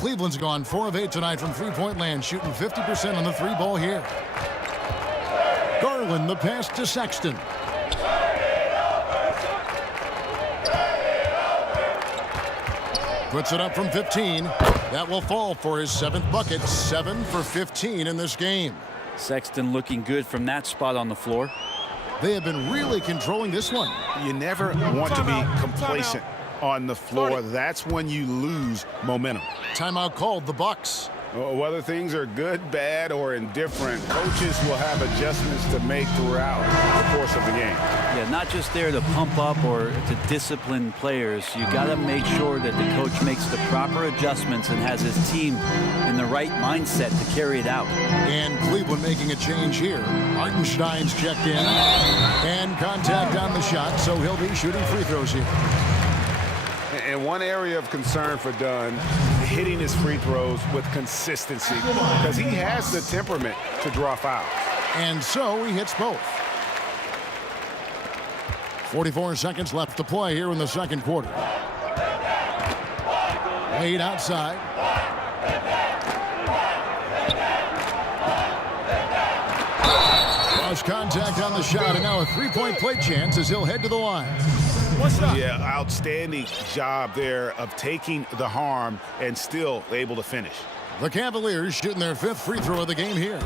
Cleveland's gone 4 of 8 tonight from three-point land, shooting 50% on the three ball here. Garland, the pass to Sexton. Puts it up from 15. That will fall for his 7th bucket. 7 for 15 in this game. Sexton looking good from that spot on the floor. They have been really controlling this one. You never want to be complacent on the floor. That's when you lose momentum. Timeout called, the Bucks. Whether things are good, bad, or indifferent, coaches will have adjustments to make throughout the course of the game. Yeah, not just there to pump up or to discipline players. You got to make sure that the coach makes the proper adjustments and has his team in the right mindset to carry it out. And Cleveland making a change here. Hartenstein's checked in. And contact on the shot, so he'll be shooting free throws here. And one area of concern for Dunn, hitting his free throws with consistency, because he has the temperament to draw fouls. And so he hits both. 44 seconds left to play here in the second quarter. Wade outside. Lost contact on the shot, and now a three-point play chance as he'll head to the line. Yeah, outstanding job there of taking the harm and still able to finish. The Cavaliers shooting their 5th free throw of the game here.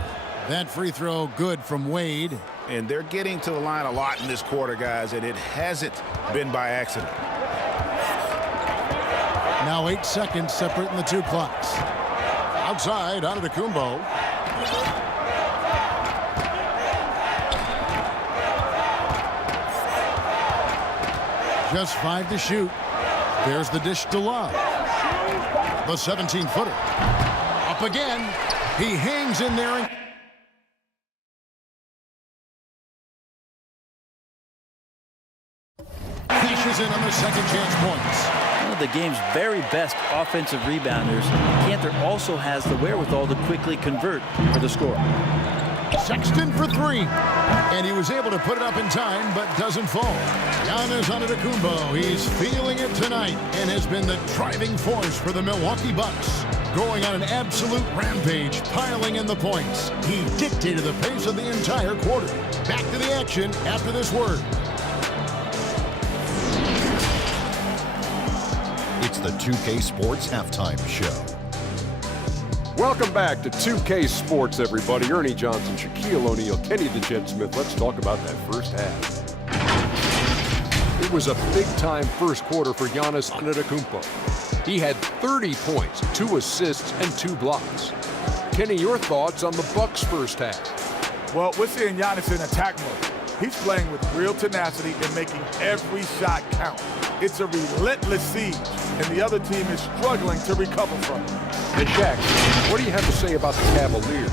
That free throw good from Wade. And they're getting to the line a lot in this quarter, guys, and it hasn't been by accident. Now 8 seconds separating the two clocks. Outside, Antetokounmpo. Just 5 to shoot. There's the dish to Love. The 17-footer. Up again. He hangs in there. And cashes in on the second chance points. One of the game's very best offensive rebounders, Cantor also has the wherewithal to quickly convert for the score. Sexton for 3. And he was able to put it up in time, but doesn't fall. Giannis Antetokounmpo, he's feeling it tonight and has been the driving force for the Milwaukee Bucks. Going on an absolute rampage, piling in the points. He dictated the pace of the entire quarter. Back to the action after this word. It's the 2K Sports Halftime Show. Welcome back to 2K Sports, everybody. Ernie Johnson, Shaquille O'Neal, Kenny the Jet Smith. Let's talk about that first half. It was a big-time first quarter for Giannis Antetokounmpo. He had 30 points, 2 assists, and 2 blocks. Kenny, your thoughts on the Bucks' first half? Well, we're seeing Giannis in attack mode. He's playing with real tenacity and making every shot count. It's a relentless siege, and the other team is struggling to recover from it. And Shaq, what do you have to say about the Cavaliers?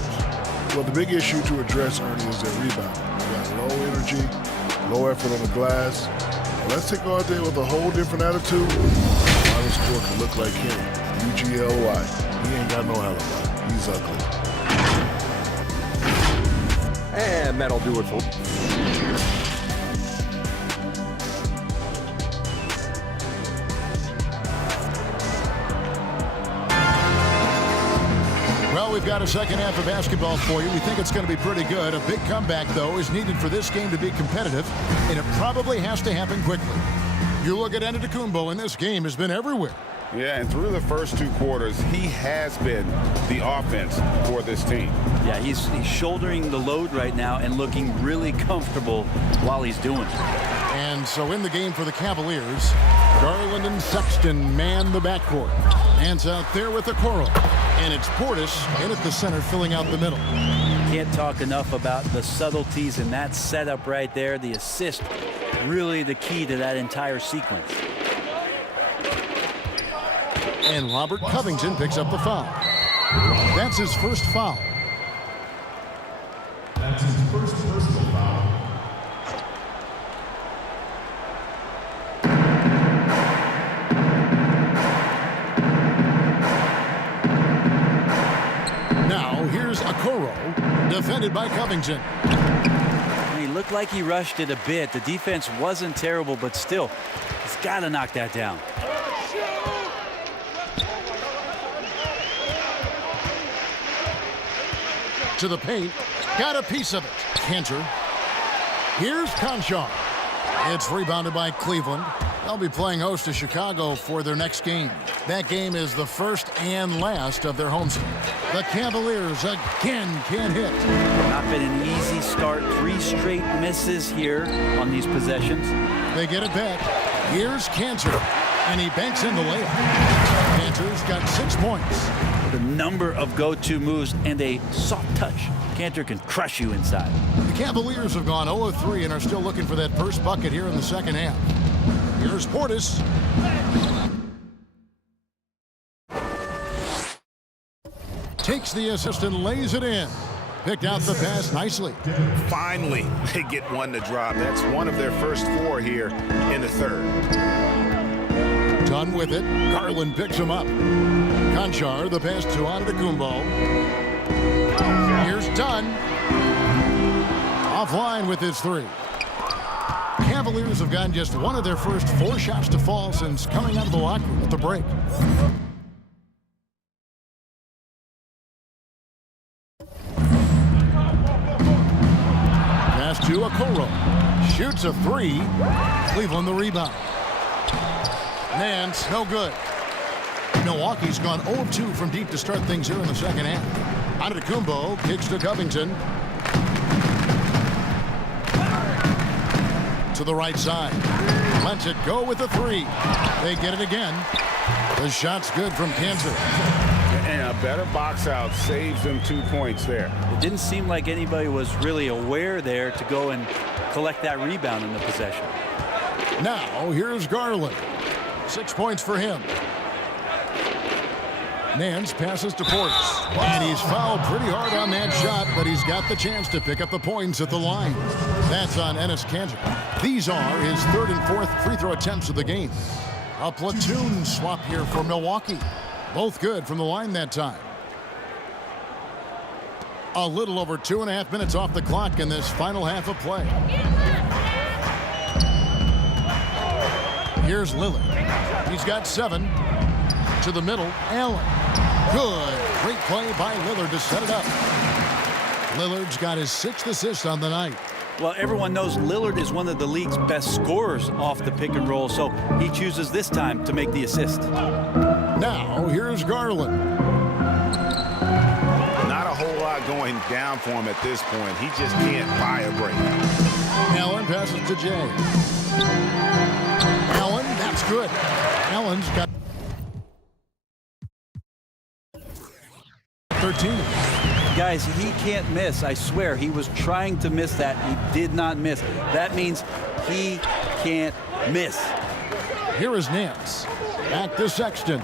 Well, the big issue to address, Ernie, is their rebound. They got low energy, low effort on the glass. Unless they go out there with a whole different attitude, the final score can look like him. UGLY. He ain't got no alibi. He's ugly. And that'll do it for... Well, we've got a second half of basketball for you. We think it's going to be pretty good. A big comeback, though, is needed for this game to be competitive, and it probably has to happen quickly. You look at Antetokounmpo, and this game has been everywhere. Yeah, and through the first 2 quarters, he has been the offense for this team. Yeah, he's shouldering the load right now and looking really comfortable while he's doing it. And so in the game for the Cavaliers, Garland and Sexton man the backcourt. Hands out there with the Okoro. And it's Portis in at the center, filling out the middle. Can't talk enough about the subtleties in that setup right there. The assist, really the key to that entire sequence. And Robert Covington picks up the foul. That's his first foul. That's his first personal foul. Now here's Okoro, defended by Covington. He looked like he rushed it a bit. The defense wasn't terrible, but still, he's got to knock that down. To the paint. Got a piece of it. Cantor. Here's Conchar. It's rebounded by Cleveland. They'll be playing host to Chicago for their next game. That game is the first and last of their home series. The Cavaliers again can't hit. Not been an easy start. 3 straight misses here on these possessions. They get it back. Here's Cantor, and he banks in the layup. Cantor's got 6 points. The number of go-to moves and a soft touch. Cantor can crush you inside. The Cavaliers have gone 0 of 3 and are still looking for that first bucket here in the second half. Here's Portis. Takes the assist and lays it in. Picked out the pass nicely. Finally, they get one to drop. That's one of their first 4 here in the third. Done with it. Garland picks him up. Conchar, the pass to Antetokounmpo. Here's Dunn. Offline with his 3. Cavaliers have gotten just one of their first 4 shots to fall since coming out of the locker room at the break. Pass to Okoro. Shoots a 3. Cleveland the rebound. Nance, no good. Milwaukee's gone 0 of 2 from deep to start things here in the second half. Antetokounmpo kicks to Covington. To the right side. Lets it go with the 3. They get it again. The shot's good from Cantor. And a better box out saves them 2 points there. It didn't seem like anybody was really aware there to go and collect that rebound in the possession. Now, here's Garland. 6 points for him. Nance passes to Portis. And he's fouled pretty hard on that shot, but he's got the chance to pick up the points at the line. That's on Enes Kanter. These are his 3rd and 4th free throw attempts of the game. A platoon swap here for Milwaukee. Both good from the line that time. A little over 2.5 minutes off the clock in this final half of play. Here's Lillard. He's got 7. To the middle, Allen. Good. Great play by Lillard to set it up. Lillard's got his 6th assist on the night. Well, everyone knows Lillard is one of the league's best scorers off the pick and roll, so he chooses this time to make the assist. Now, here's Garland. Not a whole lot going down for him at this point. He just can't buy a break. Allen passes to Jay. Allen, that's good. Allen's got 13. Guys, he can't miss. I swear, he was trying to miss that. He did not miss. That means he can't miss. Here is Nance. Back to Sexton.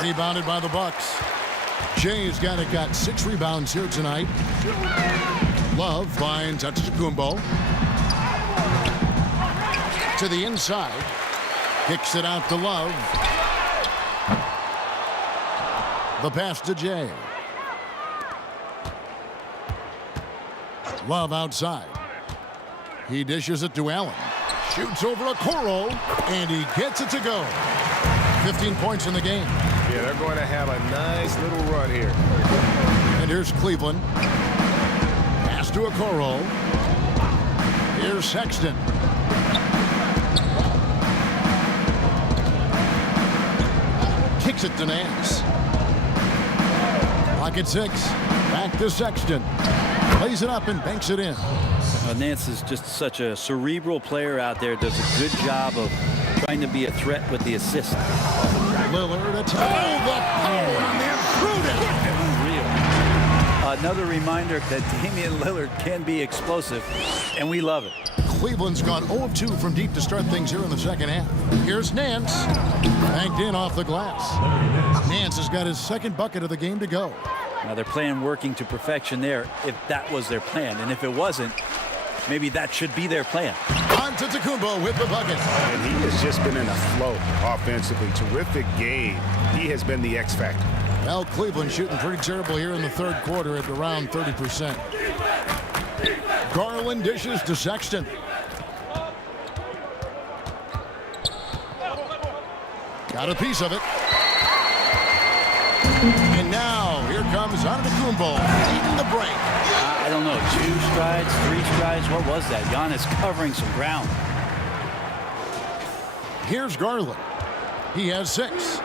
Rebounded by the Bucks. Jay's got 6 rebounds here tonight. Love finds Antetokounmpo. To the inside. Kicks it out to Love. The pass to Jay. Love outside. He dishes it to Allen. Shoots over Okoro, and he gets it to go. 15 points in the game. Yeah, they're going to have a nice little run here. And here's Cleveland. Pass to Okoro. Here's Sexton. Kicks it to Nance. Clock at 6. Back to Sexton. Plays it up and banks it in. Nance is just such a cerebral player out there. Does a good job of trying to be a threat with the assist. Lillard attack. Oh, the power on the intruder. Unreal. Another reminder that Damian Lillard can be explosive, and we love it. Cleveland's gone 0 of 2 from deep to start things here in the second half. Here's Nance. Banked in off the glass. Nance has got his 2nd bucket of the game to go. Now they're playing working to perfection there if that was their plan. And if it wasn't, maybe that should be their plan. Antetokounmpo with the bucket. And he has just been in a flow offensively. Terrific game. He has been the X factor. Well, Cleveland shooting pretty terrible here in the 3rd quarter at around 30%. Garland dishes to Sexton. Got a piece of it. And now, here comes Antetokounmpo leading the break. I don't know, 2 strides, 3 strides, what was that? Giannis covering some ground. Here's Garland. He has 6.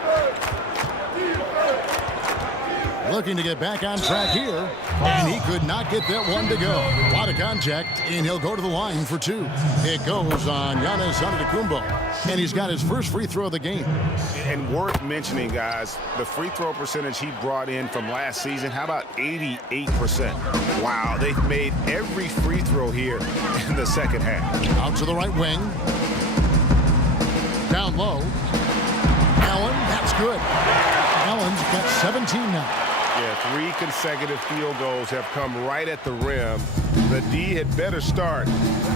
Looking to get back on track here, and he could not get that one to go. A lot of contact, and he'll go to the line for 2. It goes on Giannis Antetokounmpo, and he's got his first free throw of the game. And worth mentioning, guys, the free throw percentage he brought in from last season, how about 88%? Wow, they've made every free throw here in the second half. Out to the right wing. Down low. Allen, that's good. Allen's got 17 now. Yeah, 3 consecutive field goals have come right at the rim. The D had better start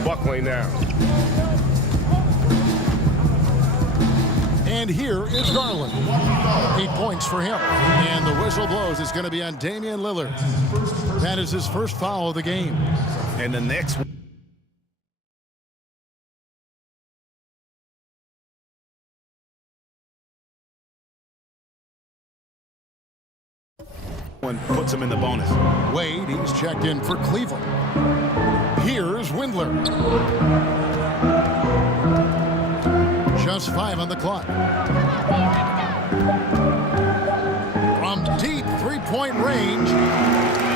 buckling down. And here is Garland. 8 points for him. And the whistle blows. It's going to be on Damian Lillard. That is his first foul of the game. And the next one puts him in the bonus. Wade, he's checked in for Cleveland. Here's Windler. Just 5 on the clock. From deep 3-point range,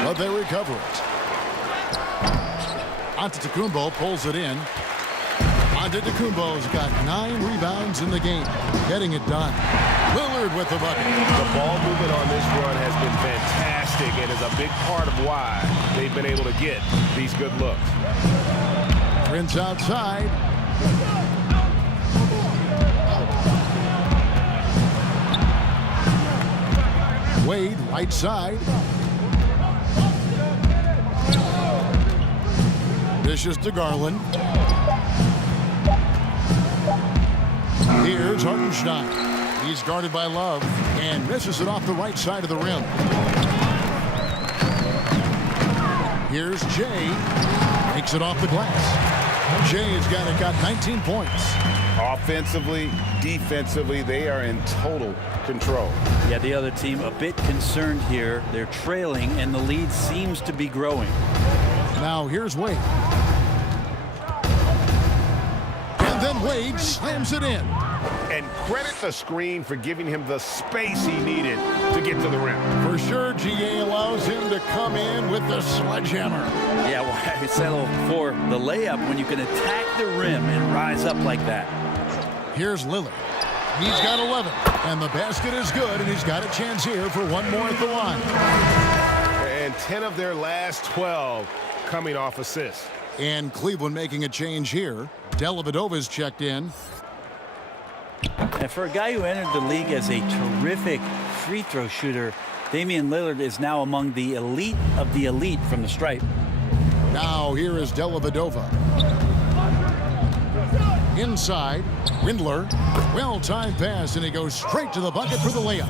but they recover it. Antetokounmpo pulls it in. Antetokounmpo's got 9 rebounds in the game, getting it done. Lillard with the bucket. The ball movement on this run has been fantastic and is a big part of why they've been able to get these good looks. Prince outside. Wade, right side. Dishes to Garland. Here's Hartenstein. He's guarded by Love and misses it off the right side of the rim. Here's Jay. Makes it off the glass. Jay has got 19 points. Offensively, defensively, they are in total control. Yeah, the other team a bit concerned here. They're trailing, and the lead seems to be growing. Now here's Wade. And then Wade slams it in. And credit the screen for giving him the space he needed to get to the rim. For sure, GA allows him to come in with the sledgehammer. Yeah, why settle for the layup when you can attack the rim and rise up like that? Here's Lillard. He's got 11, and the basket is good, and he's got a chance here for one more at the line. And 10 of their last 12 coming off assists. And Cleveland making a change here. Dellavedova's checked in. And for a guy who entered the league as a terrific free throw shooter, Damian Lillard is now among the elite of the elite from the stripe. Now here is Dellavedova. Inside, Windler. Well-timed pass, and he goes straight to the bucket for the layup.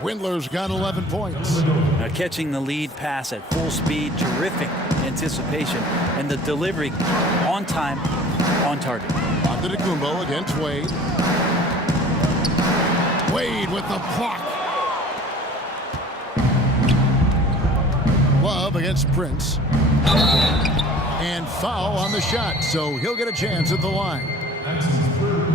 Windler's got 11 points. Now catching the lead pass at full speed, terrific anticipation, and the delivery on time, on target. Antetokounmpo against Wade. Wade with the block. Love against Prince. And foul on the shot, so he'll get a chance at the line.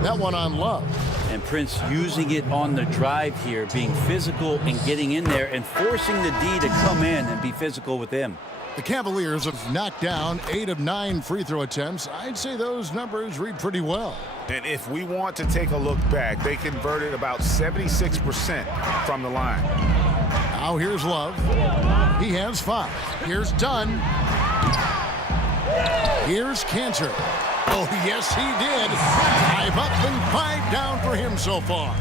That one on Love. And Prince using it on the drive here, being physical and getting in there and forcing the D to come in and be physical with him. The Cavaliers have knocked down 8 of 9 free throw attempts. I'd say those numbers read pretty well. And if we want to take a look back, they converted about 76% from the line. Now here's Love. He has 5. Here's Dunn. Here's Cantor. Oh, yes, he did. 5 up and 5 down for him so far.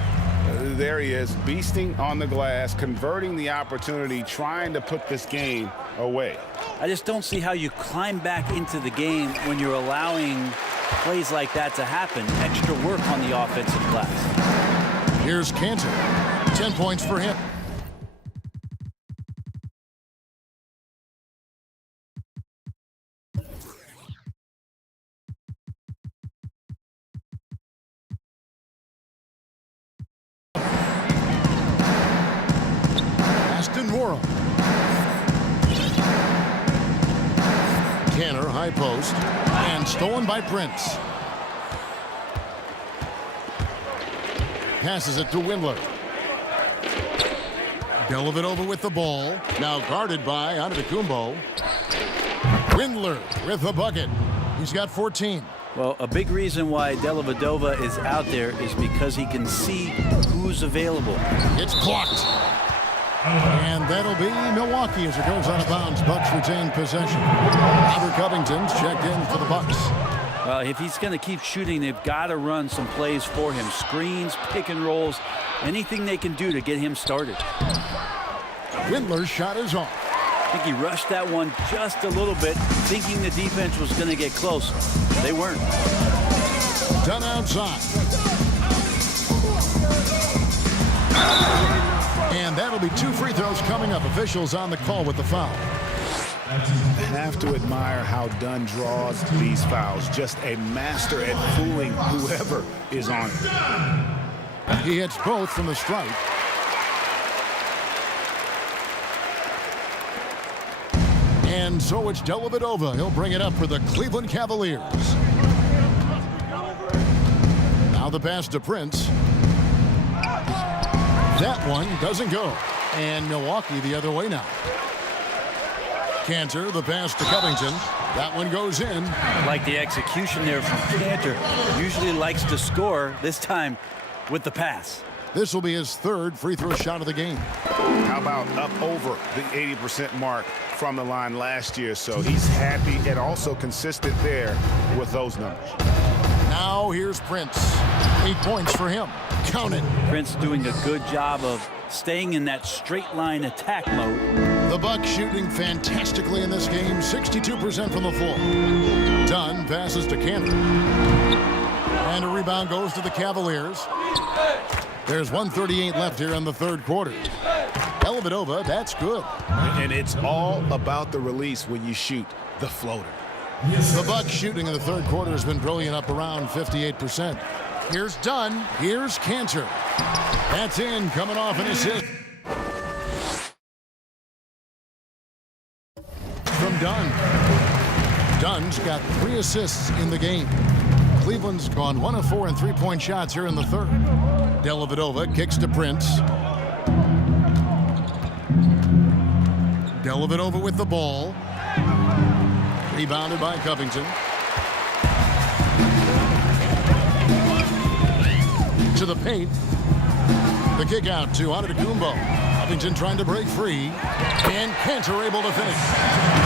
There he is, beasting on the glass, converting the opportunity, trying to put this game away. I just don't see how you climb back into the game when you're allowing plays like that to happen. Extra work on the offensive glass. Here's Cantor. 10 points for him. Morrow. Canner, high post, and stolen by Prince. Passes it to Windler. Dellavedova with the ball. Now guarded by Antetokounmpo. Windler with the bucket. He's got 14. Well, a big reason why Dellavedova is out there is because he can see who's available. It's blocked. And that'll be Milwaukee as it goes out of bounds. Bucks retain possession. Robert Covington's checked in for the Bucks. Well, if he's going to keep shooting, they've got to run some plays for him. Screens, pick and rolls, anything they can do to get him started. Windler's shot is off. I think he rushed that one just a little bit, thinking the defense was going to get close. They weren't. Done outside. And that'll be 2 free throws coming up. Officials on the call with the foul. Have to admire how Dunn draws these fouls. Just a master at fooling whoever is on it. He hits both from the stripe. And so it's Dellavedova. He'll bring it up for the Cleveland Cavaliers. Now the pass to Prince. That one doesn't go. And Milwaukee the other way now. Cantor, the pass to Covington. That one goes in. Like the execution there from Cantor. Usually likes to score, this time with the pass. This will be his 3rd free throw shot of the game. How about up over the 80% mark from the line last year? So he's happy and also consistent there with those numbers. Now here's Prince. 8 points for him. Count it. Prince doing a good job of staying in that straight line attack mode. The Bucks shooting fantastically in this game. 62% from the floor. Dunn passes to Cantor. And a rebound goes to the Cavaliers. There's 1:38 left here in the 3rd quarter. Dellavedova, that's good. And it's all about the release when you shoot the floater. The Bucks shooting in the 3rd quarter has been brilliant, up around 58%. Here's Dunn. Here's Cantor. That's in, coming off an assist from Dunn. Dunn's got 3 assists in the game. Cleveland's gone 1 of 4 in 3-point shots here in the 3rd. Dellavedova kicks to Prince. Dellavedova with the ball. Rebounded by Covington. To the paint. The kick out to Antetokounmpo. Covington trying to break free. And Cantor able to finish.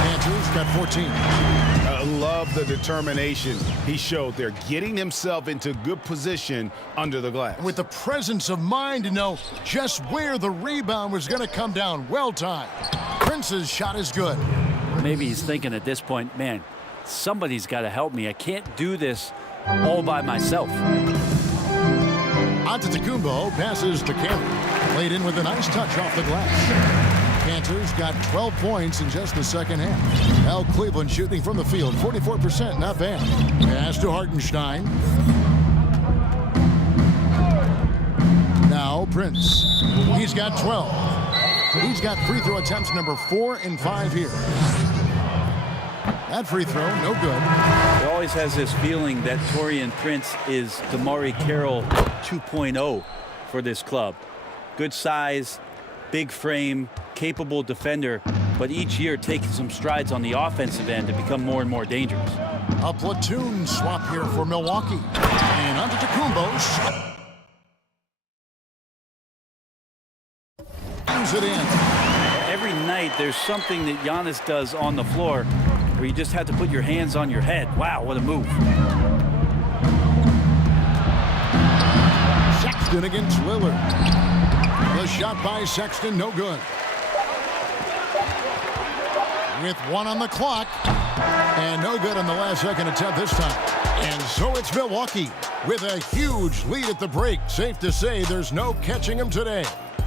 Cantor's got 14. I love the determination he showed there, getting himself into good position under the glass. With the presence of mind to know just where the rebound was going to come down. Well timed. Prince's shot is good. Maybe he's thinking at this point, man, somebody's got to help me. I can't do this all by myself. Antetokounmpo passes to Cantor. Played in with a nice touch off the glass. Cantor's got 12 points in just the 2nd half. Now Cleveland shooting from the field, 44%, not bad. Pass to Hartenstein. Now Prince. He's got 12. He's got free throw attempts number 4 and 5 here. That free throw, no good. He always has this feeling that Taurean Prince is DeMarre Carroll 2.0 for this club. Good size, big frame, capable defender, but each year taking some strides on the offensive end to become more and more dangerous. A platoon swap here for Milwaukee. And Antetokounmpo brings it in. Every night there's something that Giannis does on the floor where you just have to put your hands on your head. Wow, what a move. Sexton against Lillard. The shot by Sexton, no good. With 1 on the clock. And no good on the last second attempt this time. And so it's Milwaukee with a huge lead at the break. Safe to say there's no catching them today.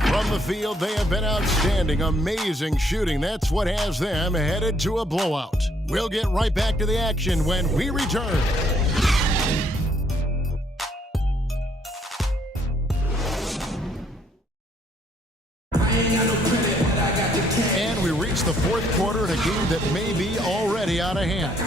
From the field, they have been outstanding. Amazing shooting. That's what has them headed to a blowout. We'll get right back to the action when we return. I ain't got no credit, but I got It's the fourth quarter in a game that may be already out of hand.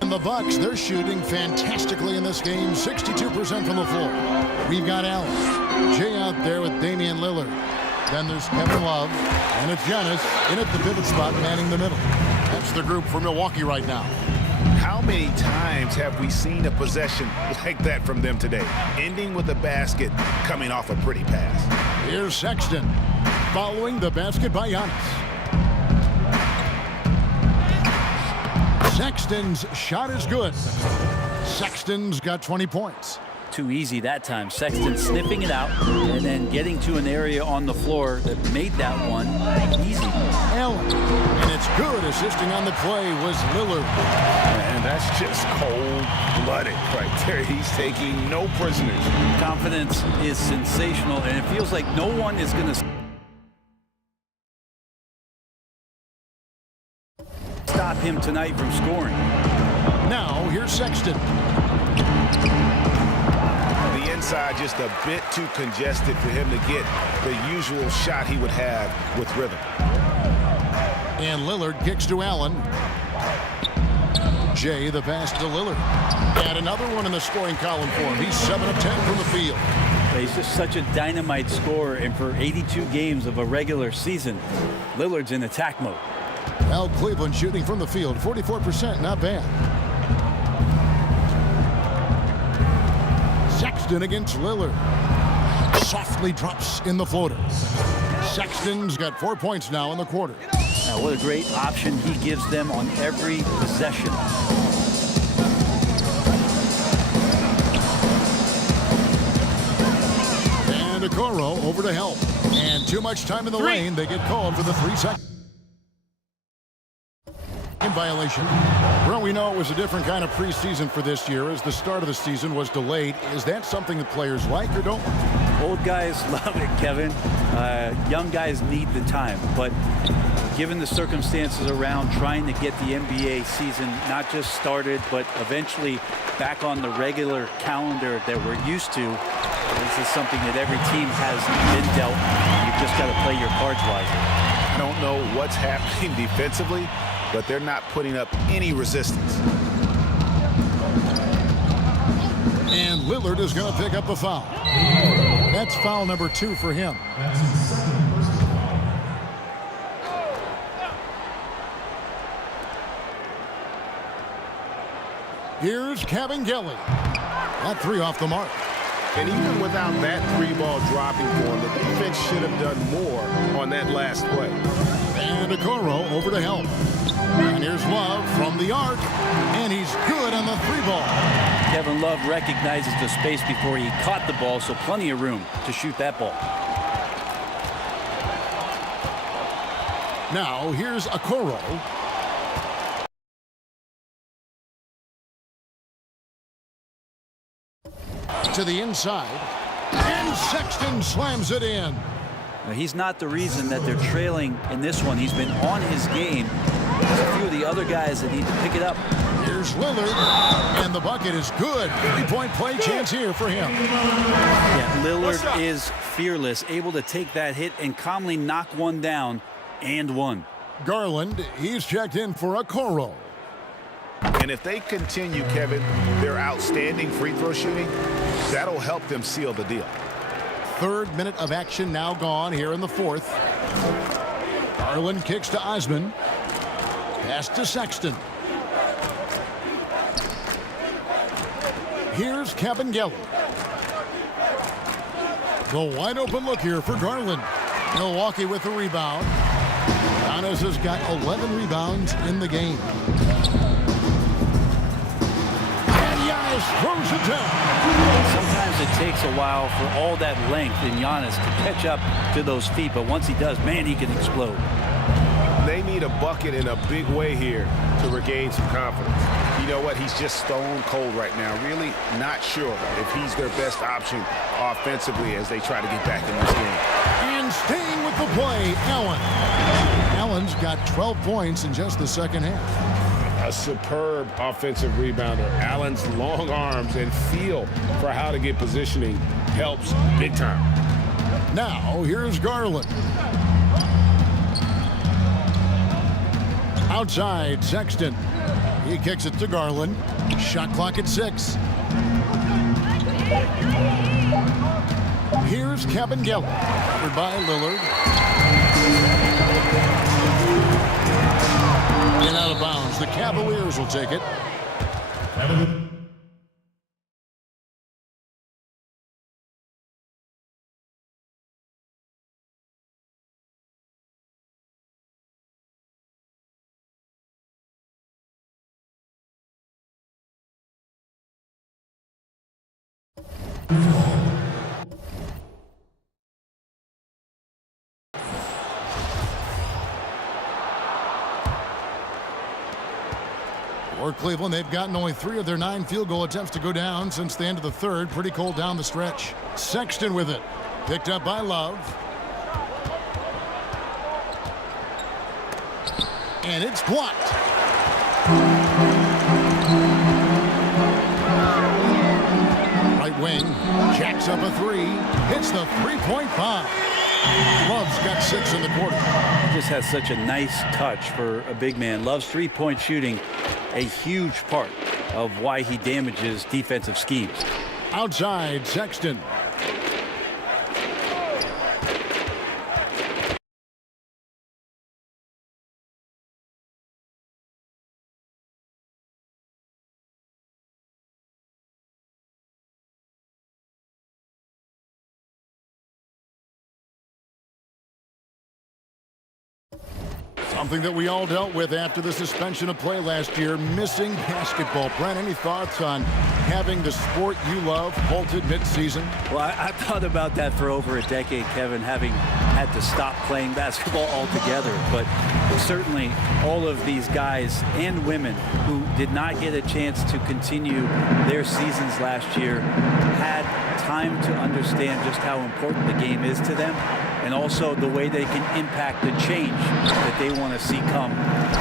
And the Bucks, they're shooting fantastically in this game, 62% from the floor. We've got Allen. Jay out there with Damian Lillard. Then there's Kevin Love, and it's Giannis in at the pivot spot, manning the middle. That's the group for Milwaukee right now. How many times have we seen a possession like that from them today, ending with a basket coming off a pretty pass? Here's Sexton, following the basket by Giannis. Sexton's shot is good. Sexton's got 20 points. Too easy that time. Sexton sniffing it out and then getting to an area on the floor that made that one easy. Allen, and it's good. Assisting on the play was Lillard. And that's just cold-blooded right there. He's taking no prisoners. Confidence is sensational, and it feels like no one is going to stop him tonight from scoring. Now, here's Sexton. The inside just a bit too congested for him to get the usual shot he would have with rhythm. And Lillard kicks to Allen. Jay, the pass to Lillard. And another one in the scoring column for him. He's 7 of 10 from the field. He's just such a dynamite scorer, and for 82 games of a regular season, Lillard's in attack mode. Al Cleveland shooting from the field, 44%, not bad. Sexton against Lillard. Softly drops in the floater. Sexton's got 4 points now in the quarter. Now, what a great option he gives them on every possession. And Okoro over to help. And too much time in the lane. They get called for the 3-second violation. Well, we know it was a different kind of preseason for this year as the start of the season was delayed. Is that something that players like or don't? Old guys love it, Kevin. Young guys need the time, but given the circumstances around trying to get the NBA season not just started, but eventually back on the regular calendar that we're used to, this is something that every team has been dealt. You've just got to play your cards wisely. I don't know what's happening defensively, but they're not putting up any resistance. And Lillard is going to pick up a foul. That's foul number 2 for him. That's his second personal foul. Here's Kevin Gelly. That 3 off the mark. And even without that 3-ball dropping for him, the defense should have done more on that last play. And Okoro over to help. And here's Love from the arc. And he's good on the 3-ball. Kevin Love recognizes the space before he caught the ball, so plenty of room to shoot that ball. Now here's Okoro. To the inside. And Sexton slams it in. Now, he's not the reason that they're trailing in this one. He's been on his game. There's a few of the other guys that need to pick it up. Here's Lillard, and the bucket is good. 3-point play chance here for him. Yeah, Lillard is fearless, able to take that hit and calmly knock one down and one. Garland, he's checked in for Okoro. And if they continue, Kevin, their outstanding free throw shooting, that'll help them seal the deal. Third minute of action now gone here in the fourth. Garland kicks to Osman. Pass to Sexton. Here's Kevin Geller. The wide open look here for Garland. Milwaukee with the rebound. Giannis has got 11 rebounds in the game. And Giannis throws it down. Sometimes it takes a while for all that length in Giannis to catch up to those feet, but once he does, man, he can explode. They need a bucket in a big way here to regain some confidence. You know what? He's just stone cold right now. Really not sure if he's their best option offensively as they try to get back in this game. And staying with the play, Allen. Allen's got 12 points in just the second half. A superb offensive rebounder. Allen's long arms and feel for how to get positioning helps big time. Now, here's Garland. Outside, Sexton. He kicks it to Garland. Shot clock at 6. Here's Kevin Geller. Covered by Lillard. And out of bounds. The Cavaliers will take it. For Cleveland, they've gotten only 3 of their 9 field goal attempts to go down since the end of the third. Pretty cold down the stretch. Sexton with it. Picked up by Love. And it's blocked. Right wing. Jacks up a 3. Hits the 3-point bomb. Love's got 6 in the quarter. Just has such a nice touch for a big man. Love's three-point shooting a huge part of why he damages defensive schemes. Outside, Sexton. Something that we all dealt with after the suspension of play last year, missing basketball. Brent, any thoughts on having the sport you love halted mid-season? Well, I've thought about that for over a decade, Kevin, having had to stop playing basketball altogether. But certainly all of these guys and women who did not get a chance to continue their seasons last year had time to understand just how important the game is to them, and also the way they can impact the change that they want to see come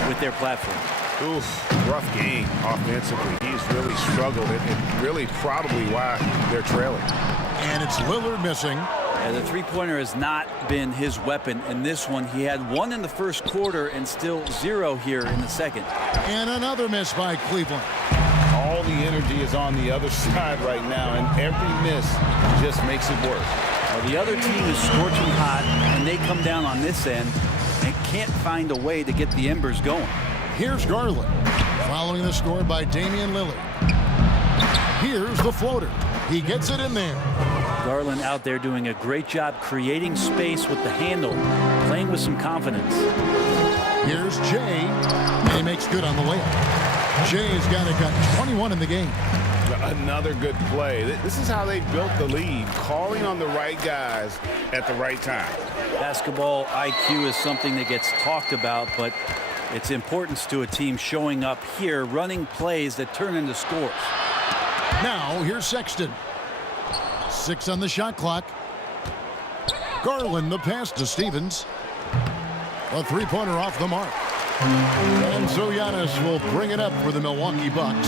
with their platform. Oof, rough game offensively. He's really struggled, and really probably why they're trailing. And it's Lillard missing. Yeah, the three-pointer has not been his weapon in this one. He had 1 in the first quarter and still 0 here in the second. And another miss by Cleveland. All the energy is on the other side right now, and every miss just makes it worse. Well, the other team is scorching hot, and they come down on this end and can't find a way to get the embers going. Here's Garland, following the score by Damian Lillard. Here's the floater. He gets it in there. Garland out there doing a great job creating space with the handle, playing with some confidence. Here's Jay, and he makes good on the layup. Jay's got 21 in the game. Another good play. This is how they built the lead, calling on the right guys at the right time. Basketball IQ is something that gets talked about, but its importance to a team showing up here, running plays that turn into scores. Now, here's Sexton. 6 on the shot clock. Garland the pass to Stevens. A three-pointer off the mark. And so Giannis will bring it up for the Milwaukee Bucks.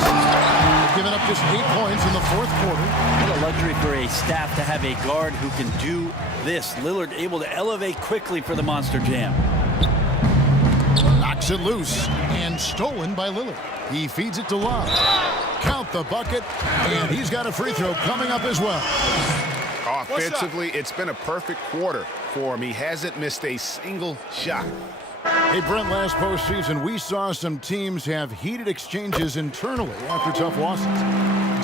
Giving up just 8 points in the fourth quarter. What a luxury for a staff to have a guard who can do this. Lillard able to elevate quickly for the Monster Jam. Knocks it loose and stolen by Lillard. He feeds it to Love. Count the bucket, and he's got a free throw coming up as well. Offensively, it's been a perfect quarter for him. He hasn't missed a single shot. Hey, Brent, last postseason, we saw some teams have heated exchanges internally after tough losses.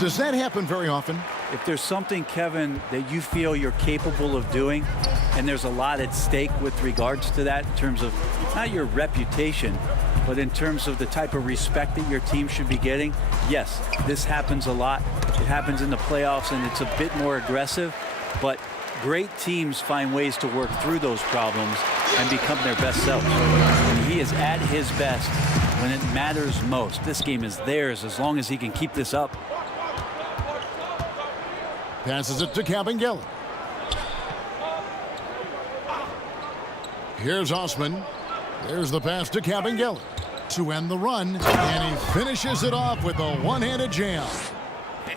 Does that happen very often? If there's something, Kevin, that you feel you're capable of doing, and there's a lot at stake with regards to that in terms of not your reputation, but in terms of the type of respect that your team should be getting, yes, this happens a lot. It happens in the playoffs, and it's a bit more aggressive, but great teams find ways to work through those problems and become their best selves. And he is at his best when it matters most. This game is theirs as long as he can keep this up. Passes it to Kabengele. Here's Osman. There's the pass to Kabengele to end the run, and he finishes it off with a one-handed jam.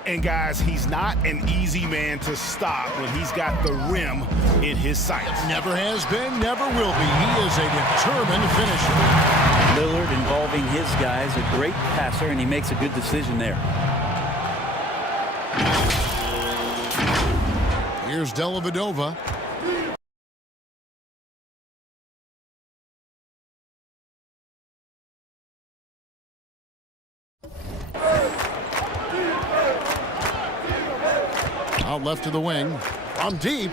And guys, he's not an easy man to stop when he's got the rim in his sights. Never has been, never will be. He is a determined finisher. Lillard involving his guys, a great passer, and he makes a good decision there. Here's Dellavedova. Out left to the wing. From deep.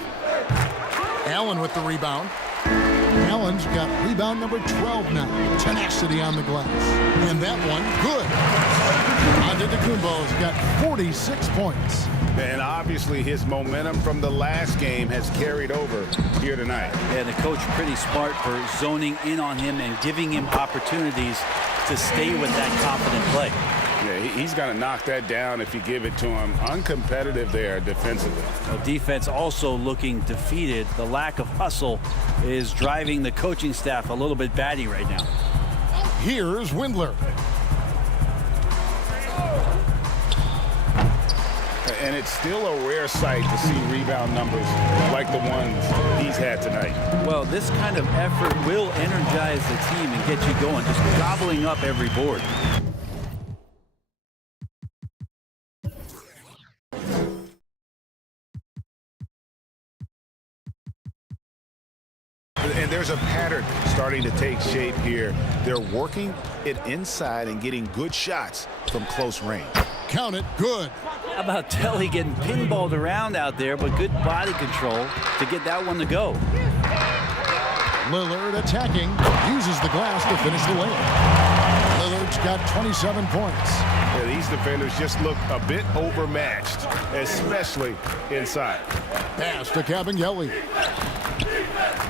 Allen with the rebound. Allen's got rebound number 12 now. Tenacity on the glass. And that one, good. Antetokounmpo's got 46 points. And obviously his momentum from the last game has carried over here tonight. Yeah, the coach pretty smart for zoning in on him and giving him opportunities to stay with that confident play. Yeah, he's going to knock that down if you give it to him. Uncompetitive there defensively. Well, defense also looking defeated. The lack of hustle is driving the coaching staff a little bit batty right now. Here's Windler. And it's still a rare sight to see rebound numbers like the ones he's had tonight. Well, this kind of effort will energize the team and get you going, just gobbling up every board. And there's a pattern starting to take shape here. They're working it inside and getting good shots from close range. Count it, good. How about Telly getting pinballed around out there, but good body control to get that one to go. Lillard attacking, uses the glass to finish the layup. Lillard's got 27 points. Yeah, these defenders just look a bit overmatched, especially inside. Pass to Kabengele.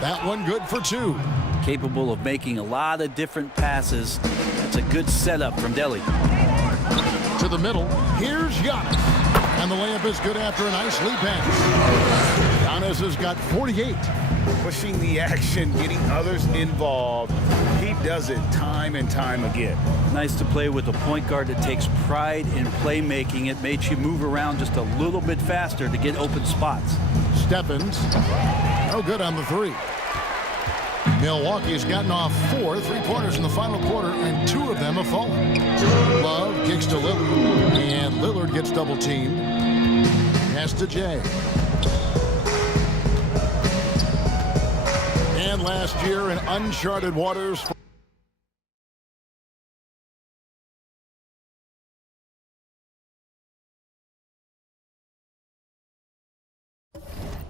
That one good for 2. Capable of making a lot of different passes. That's a good setup from Delly. To the middle, here's Giannis. And the layup is good after a nice lead pass. Giannis has got 48. Pushing the action, getting others involved. He does it time and time again. Nice to play with a point guard that takes pride in playmaking. It makes you move around just a little bit faster to get open spots. Stephens, no good on the 3. Milwaukee's gotten off 4 3-pointers in the final quarter, and 2 of them have fallen. Love kicks to Lillard, and Lillard gets double-teamed. Pass to Jay. And last year in uncharted waters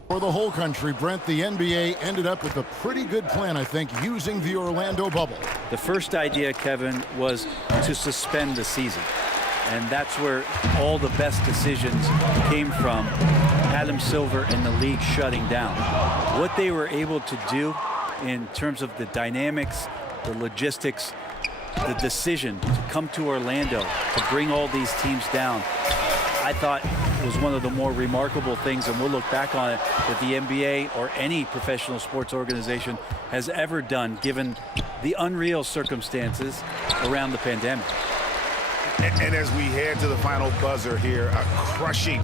for the whole country, Brent, the NBA ended up with a pretty good plan, I think, using the Orlando bubble. The first idea, Kevin, was to suspend the season. And that's where all the best decisions came from. Adam Silver and the league shutting down. What they were able to do in terms of the dynamics, the logistics, the decision to come to Orlando to bring all these teams down, I thought was one of the more remarkable things, and we'll look back on it, that the NBA or any professional sports organization has ever done, given the unreal circumstances around the pandemic. And as we head to the final buzzer here, a crushing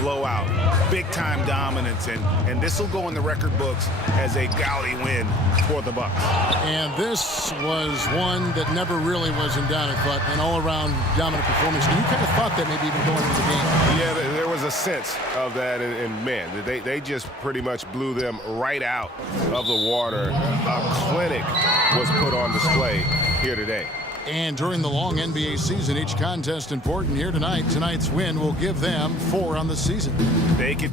blowout, big-time dominance, and this will go in the record books as a gaudy win for the Bucks. And this was one that never really was in doubt, but an all-around dominant performance. And you kind of thought that maybe even going into the game. Yeah, there was a sense of that, and man, they just pretty much blew them right out of the water. A clinic was put on display here today. And during the long NBA season, each contest important. Here tonight. Tonight's win will give them 4 on the season. They could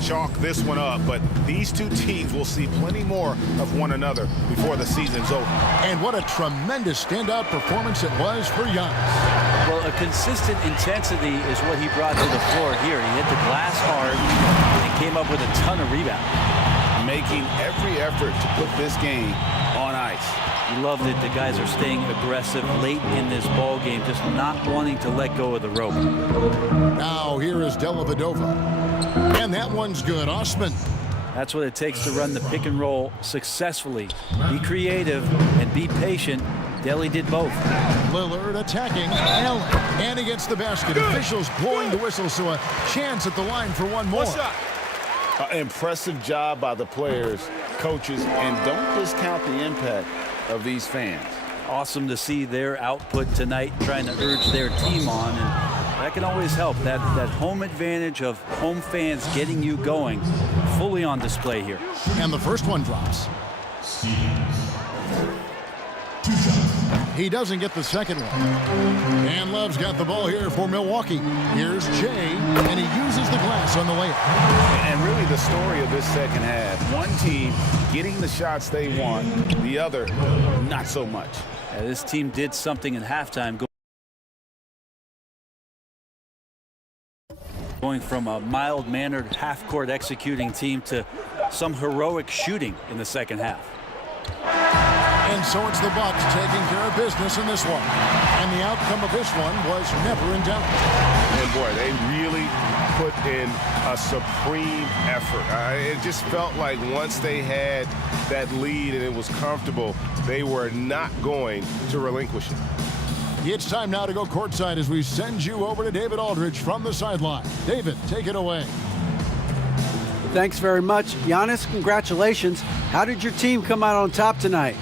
chalk this one up, but these two teams will see plenty more of one another before the season's over. And what a tremendous standout performance it was for Giannis. Well, a consistent intensity is what he brought to the floor here. He hit the glass hard and came up with a ton of rebounds. Making every effort to put this game on ice. You love that the guys are staying aggressive late in this ball game, just not wanting to let go of the rope. Now here is Dellavedova. And that one's good. Osman. That's what it takes to run the pick and roll successfully. Be creative and be patient. Delly did both. Lillard attacking Allen. And against the basket. Officials blowing the whistle, so a chance at the line for one more. Impressive job by the players, coaches, and don't discount the impact of these fans. Awesome to see their output tonight, trying to urge their team on, and that can always help. That home advantage of home fans getting you going, fully on display here. And the first one drops. He doesn't get the second one. And Love's got the ball here for Milwaukee. Here's Jay, and he uses the glass on the layup. And really the story of this second half, one team getting the shots they want, the other not so much. This team did something in halftime, going from a mild-mannered half-court executing team to some heroic shooting in the second half. And so it's the Bucks taking care of business in this one. And the outcome of this one was never in doubt. And boy, they really put in a supreme effort. It just felt like once they had that lead and it was comfortable, they were not going to relinquish it. It's time now to go courtside as we send you over to David Aldridge from the sideline. David, take it away. Thanks very much. Giannis, congratulations. How did your team come out on top tonight?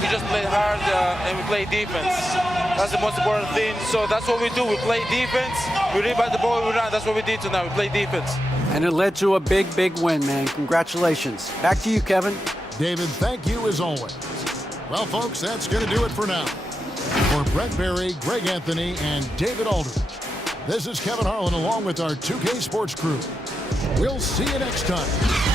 We just played hard and we played defense. That's the most important thing. So that's what we do. We play defense. We rebound the ball, we run. That's what we did tonight. We play defense. And it led to a big win, man. Congratulations. Back to you, Kevin. David, thank you as always. Well, folks, that's going to do it for now. For Brett Berry, Greg Anthony, and David Aldridge, this is Kevin Harlan along with our 2K Sports crew. We'll see you next time.